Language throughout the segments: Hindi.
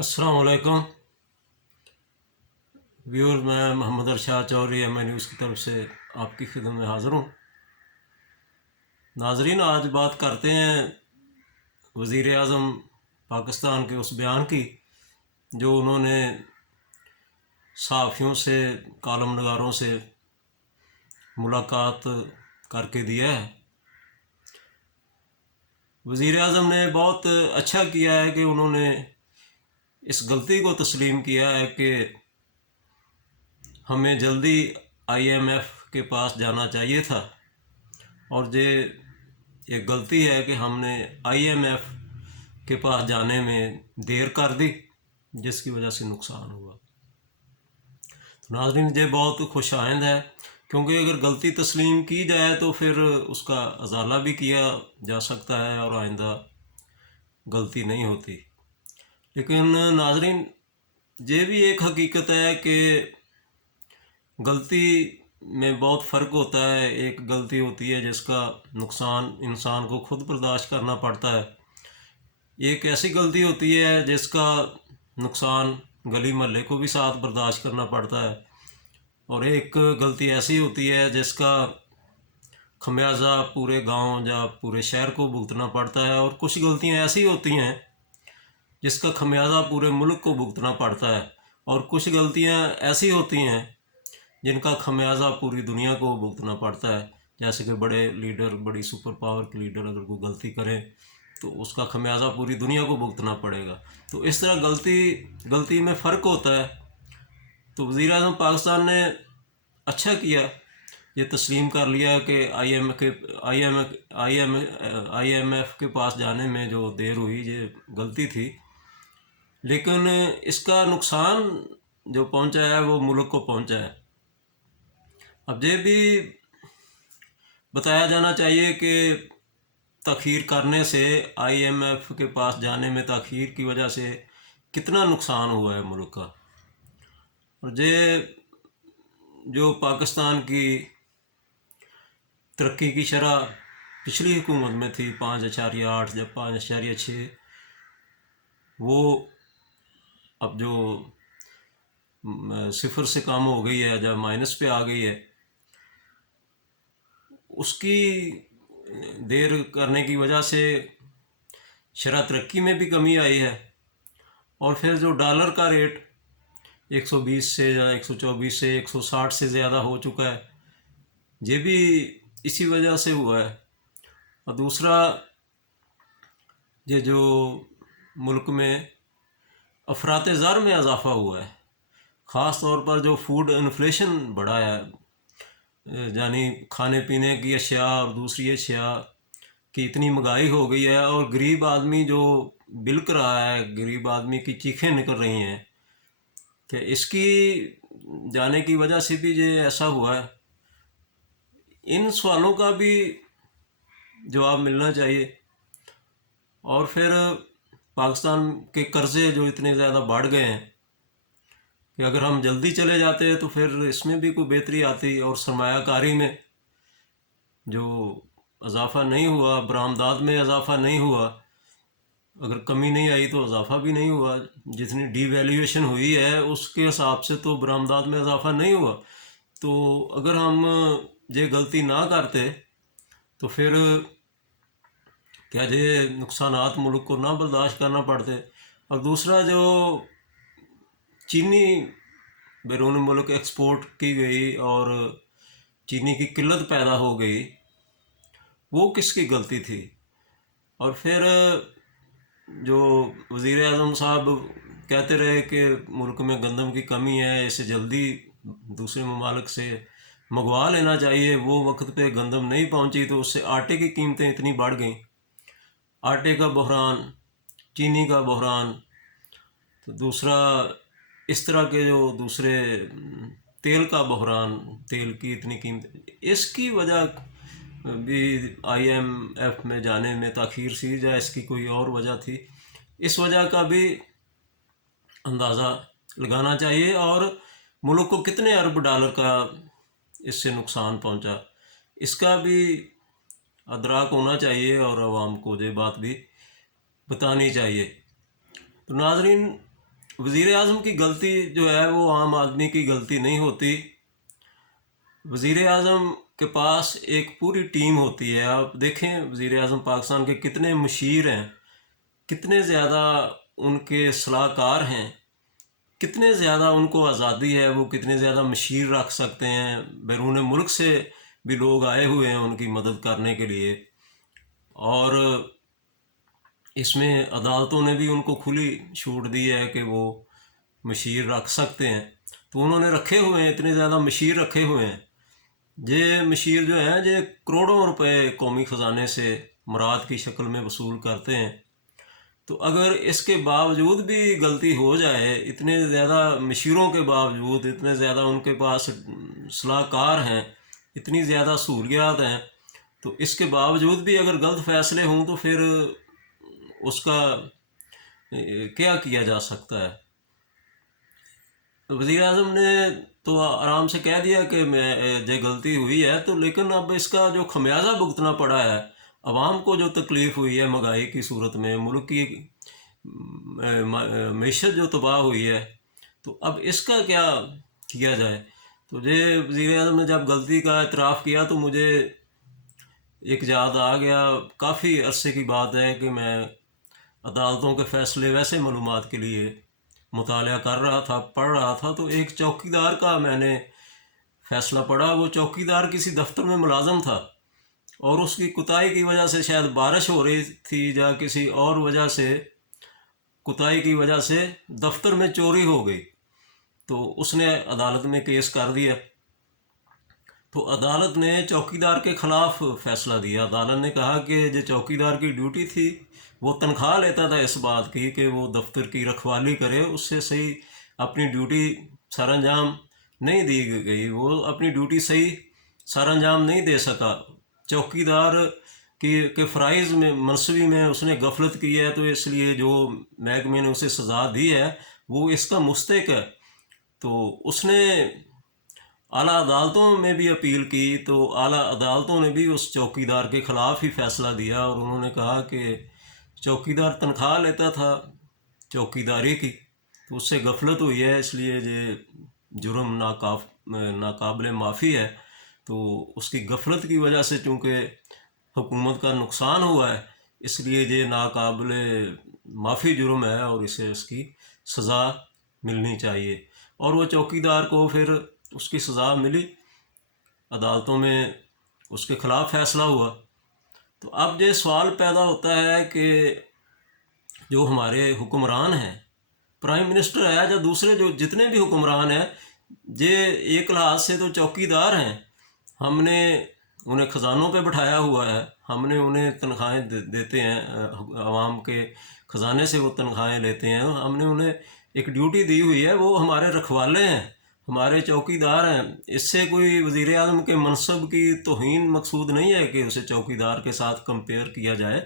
अस्सलाम वालेकुम व्यूअर। मैं मोहम्मद अरशाद चौधरी एम न्यूज़ की तरफ से आपकी खिदमत में हाज़िर हूँ। नाजरीन, आज बात करते हैं वज़ीर आज़म पाकिस्तान के उस बयान की जो उन्होंने सहाफ़ियों से, कॉलम नगारों से मुलाकात करके दिया है। वज़ीर आज़म ने बहुत अच्छा किया है कि उन्होंने इस गलती को तस्लीम किया है कि हमें जल्दी IMF के पास जाना चाहिए था और ये गलती है कि हमने IMF के पास जाने में देर कर दी, जिसकी वजह से नुकसान हुआ। तो नाज़रीन, ये बहुत खुश आइंद है, क्योंकि अगर गलती तस्लीम की जाए तो फिर उसका अजाला भी किया जा सकता है और आइंदा गलती नहीं होती। लेकिन नाज़रीन, ये भी एक हकीकत है कि गलती में बहुत फ़र्क होता है। एक गलती होती है जिसका नुकसान इंसान को खुद बर्दाश्त करना पड़ता है, एक ऐसी गलती होती है जिसका नुकसान गली महल्ले को भी साथ बर्दाश्त करना पड़ता है, और एक गलती ऐसी होती है जिसका खमियाजा पूरे गांव या पूरे शहर को भुगतना पड़ता है, और कुछ गलतियां ऐसी होती हैं जिसका खमियाजा पूरे मुल्क को भुगतना पड़ता है, और कुछ गलतियां ऐसी होती हैं जिनका खमियाजा पूरी दुनिया को भुगतना पड़ता है। जैसे कि बड़े लीडर, बड़ी सुपर पावर के लीडर अगर कोई गलती करें तो उसका खमियाजा पूरी दुनिया को भुगतना पड़ेगा। तो इस तरह गलती में फ़र्क होता है। तो वज़ीर आज़म पाकिस्तान ने अच्छा किया, ये तस्लीम कर लिया कि IMF के पास जाने में जो देर हुई ये गलती थी, लेकिन इसका नुकसान जो पहुंचा है वो मुल्क को पहुंचा है। अब ये भी बताया जाना चाहिए कि तख़ीर करने से, IMF के पास जाने में तख़ीर की वजह से कितना नुकसान हुआ है मुल्क का। और ये जो पाकिस्तान की तरक्की की शरह पिछली हुकूमत में थी 5.8 या 5.6, वो अब जो सिफर से कम हो गई है, जब माइनस पे आ गई है, उसकी देर करने की वजह से शरह तरक्की में भी कमी आई है। और फिर जो डॉलर का रेट 120 से या 124 से 160 से ज़्यादा हो चुका है, ये भी इसी वजह से हुआ है। और दूसरा, ये जो मुल्क में अफरात ज़र में इजाफ़ा हुआ है, ख़ास तौर पर जो फूड इन्फ्लेशन बढ़ा है, यानी खाने पीने की अशिया और दूसरी अशिया की इतनी महंगाई हो गई है, और गरीब आदमी जो बिल्क रहा है, गरीब आदमी की चीखें निकल रही हैं कि इसकी जाने की वजह से भी ये ऐसा हुआ है। इन सवालों का भी जवाब मिलना चाहिए। और फिर पाकिस्तान के कर्ज़े जो इतने ज़्यादा बढ़ गए हैं कि अगर हम जल्दी चले जाते तो फिर इसमें भी कोई बेहतरी आती, और सरमायाकारी में जो इजाफ़ा नहीं हुआ, बरामदात में इजाफ़ा नहीं हुआ, अगर कमी नहीं आई तो इजाफ़ा भी नहीं हुआ। जितनी डीवैल्यूएशन हुई है उसके हिसाब से तो बरामदात में इजाफ़ा नहीं हुआ। तो अगर हम ये गलती ना करते तो फिर क्या ये नुकसानात मुल्क को ना बर्दाश्त करना पड़ते। और दूसरा, जो चीनी बैरून मुल्क एक्सपोर्ट की गई और चीनी की किल्लत पैदा हो गई, वो किसकी गलती थी। और फिर जो वज़ीर आज़म साहब कहते रहे कि मुल्क में गंदम की कमी है, इसे जल्दी दूसरे ममालिक से मंगवा लेना चाहिए, वो वक्त पे गंदम नहीं पहुंची तो उससे आटे की कीमतें इतनी बढ़ गईं। आटे का बहरान, चीनी का बहरान, तो दूसरा इस तरह के जो दूसरे तेल का बहरान, तेल की इतनी कीमत, इसकी वजह भी IMF में जाने में ताख़ीर सी, या इसकी कोई और वजह थी, इस वजह का भी अंदाज़ा लगाना चाहिए। और मुल्क को कितने अरब डॉलर का इससे नुकसान पहुंचा, इसका भी अदराक होना चाहिए और आवाम को ये बात भी बतानी चाहिए। तो नाज़रीन, वज़ीर आज़म की गलती जो है वो आम आदमी की गलती नहीं होती। वज़ीर आज़म के पास एक पूरी टीम होती है। आप देखें वज़ीर आज़म पाकिस्तान के कितने मशीर हैं, कितने ज़्यादा उनके सलाहकार हैं, कितने ज़्यादा उनको आज़ादी है, वो कितने ज़्यादा मशीर रख सकते हैं। बैरून मुल्क से भी लोग आए हुए हैं उनकी मदद करने के लिए, और इसमें अदालतों ने भी उनको खुली छूट दी है कि वो मशीर रख सकते हैं। तो उन्होंने रखे हुए हैं, इतने ज़्यादा मशीर रखे हुए हैं। ये मशीर जो हैं ये करोड़ों रुपए कौमी ख़जाने से मुराद की शक्ल में वसूल करते हैं। तो अगर इसके बावजूद भी गलती हो जाए, इतने ज़्यादा मशीरों के बावजूद, इतने ज़्यादा उनके पास सलाहकार हैं, इतनी ज़्यादा सहूलियात हैं, तो इसके बावजूद भी अगर गलत फ़ैसले हों तो फिर उसका क्या किया जा सकता है। वज़ीर आज़म ने तो आराम से कह दिया कि मैं ये गलती हुई है, तो लेकिन अब इसका जो खमियाजा भुगतना पड़ा है, आवाम को जो तकलीफ़ हुई है महंगाई की सूरत में, मुल्क की मईशत जो तबाह हुई है, तो अब इसका क्या किया जाए। तो ये वज़ीर आज़म ने जब गलती का एतराफ़ किया तो मुझे एक याद आ गया। काफ़ी अरसे की बात है कि मैं अदालतों के फ़ैसले वैसे मालूमात के लिए मुताला कर रहा था, पढ़ रहा था, तो एक चौकीदार का मैंने फ़ैसला पढ़ा। वो चौकीदार किसी दफ्तर में मुलाज़म था और उसकी कुताही की वजह से, शायद बारिश हो रही थी या किसी और वजह से, कुताही की वजह से दफ्तर में चोरी हो गई। तो उसने अदालत में केस कर दिया। तो अदालत ने चौकीदार के ख़िलाफ़ फ़ैसला दिया। अदालत ने कहा कि जो चौकीदार की ड्यूटी थी, वो तनख्वाह लेता था इस बात की कि वो दफ्तर की रखवाली करे, उससे सही अपनी ड्यूटी सर अंजाम नहीं दी गई, वो अपनी ड्यूटी सही सर अंजाम नहीं दे सका। चौकीदार के फ़राइज़ में, मनसबी में उसने गफलत की है, तो इसलिए जो महकमे ने उसे सज़ा दी है वो इसका मुस्तहिक है। तो उसने आला अदालतों में भी अपील की, तो आला अदालतों ने भी उस चौकीदार के ख़िलाफ़ ही फ़ैसला दिया और उन्होंने कहा कि चौकीदार तनख्वाह लेता था चौकीदारी की, तो उससे गफलत हुई है, इसलिए ये जुर्म नाकाबिल माफ़ी है। तो उसकी गफलत की वजह से चूँकि हुकूमत का नुकसान हुआ है, इसलिए ये नाकाबिल माफ़ी जुर्म है और इसे इसकी सज़ा मिलनी चाहिए। और वो चौकीदार को फिर उसकी सज़ा मिली, अदालतों में उसके ख़िलाफ़ फ़ैसला हुआ। तो अब ये सवाल पैदा होता है कि जो हमारे हुक्मरान हैं, प्राइम मिनिस्टर है या दूसरे जो जितने भी हुक्मरान हैं, ये एक लिहाज से तो चौकीदार हैं। हमने उन्हें ख़जानों पे बिठाया हुआ है, हमने उन्हें तनख्वाहें देते हैं, आवाम के ख़जाने से वो तनख्वाहें लेते हैं, हमने उन्हें एक ड्यूटी दी हुई है, वो हमारे रखवाले हैं, हमारे चौकीदार हैं। इससे कोई वज़ीर आज़म के मनसब की तौहीन मकसूद नहीं है कि उसे चौकीदार के साथ कंपेयर किया जाए,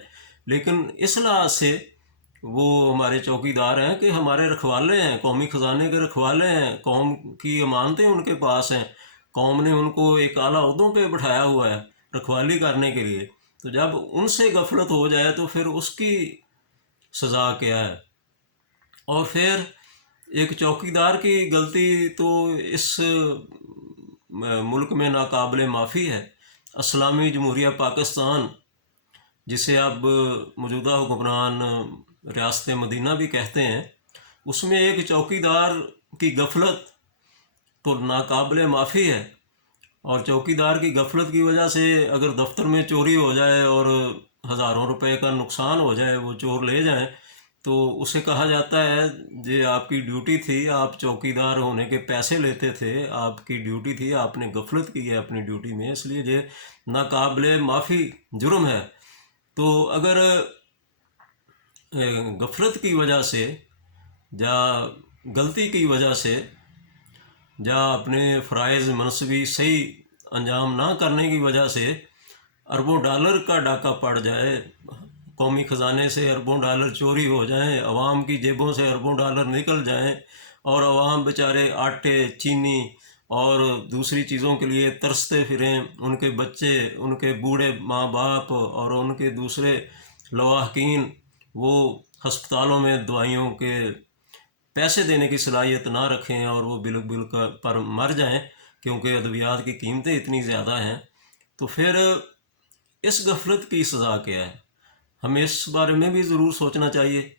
लेकिन इस लिहाज से वो हमारे चौकीदार हैं कि हमारे रखवाले हैं, कौमी ख़जाने के रखवाले हैं, कौम की अमानतें उनके पास हैं, कौम ने उनको एक आला ओहदों पे बिठाया हुआ है रखवाली करने के लिए। तो जब उनसे गफलत हो जाए तो फिर उसकी सज़ा क्या है। और फिर एक चौकीदार की गलती तो इस मुल्क में नाकाबिल माफ़ी है। इस्लामी जमहूरिया पाकिस्तान, जिसे अब मौजूदा हुक्मरान रियासत मदीना भी कहते हैं, उसमें एक चौकीदार की गफलत तो नाकाबिल माफ़ी है। और चौकीदार की गफलत की वजह से अगर दफ्तर में चोरी हो जाए और हज़ारों रुपए का नुकसान हो जाए, वो चोर ले जाएं, तो उसे कहा जाता है ये आपकी ड्यूटी थी, आप चौकीदार होने के पैसे लेते थे, आपकी ड्यूटी थी, आपने गफलत की है अपनी ड्यूटी में, इसलिए ये नाकाबिल माफ़ी जुर्म है। तो अगर गफलत की वजह से या गलती की वजह से या अपने फ़राइज़ मनसबी सही अंजाम ना करने की वजह से अरबों डॉलर का डाका पड़ जाए, कौमी ख़जाने से अरबों डॉलर चोरी हो जाएं, अवाम की जेबों से अरबों डॉलर निकल जाएं और अवाम बेचारे आटे, चीनी और दूसरी चीज़ों के लिए तरसते फिरें, उनके बच्चे, उनके बूढ़े माँ बाप और उनके दूसरे लवाहकीन वो हस्पतालों में दवाइयों के पैसे देने की सलाहियत ना रखें और वो बिल बिल पर मर जाएं क्योंकि अद्वियात की कीमतें इतनी ज़्यादा हैं, तो फिर इस गफलत की सज़ा क्या है? हमें इस बारे में भी ज़रूर सोचना चाहिए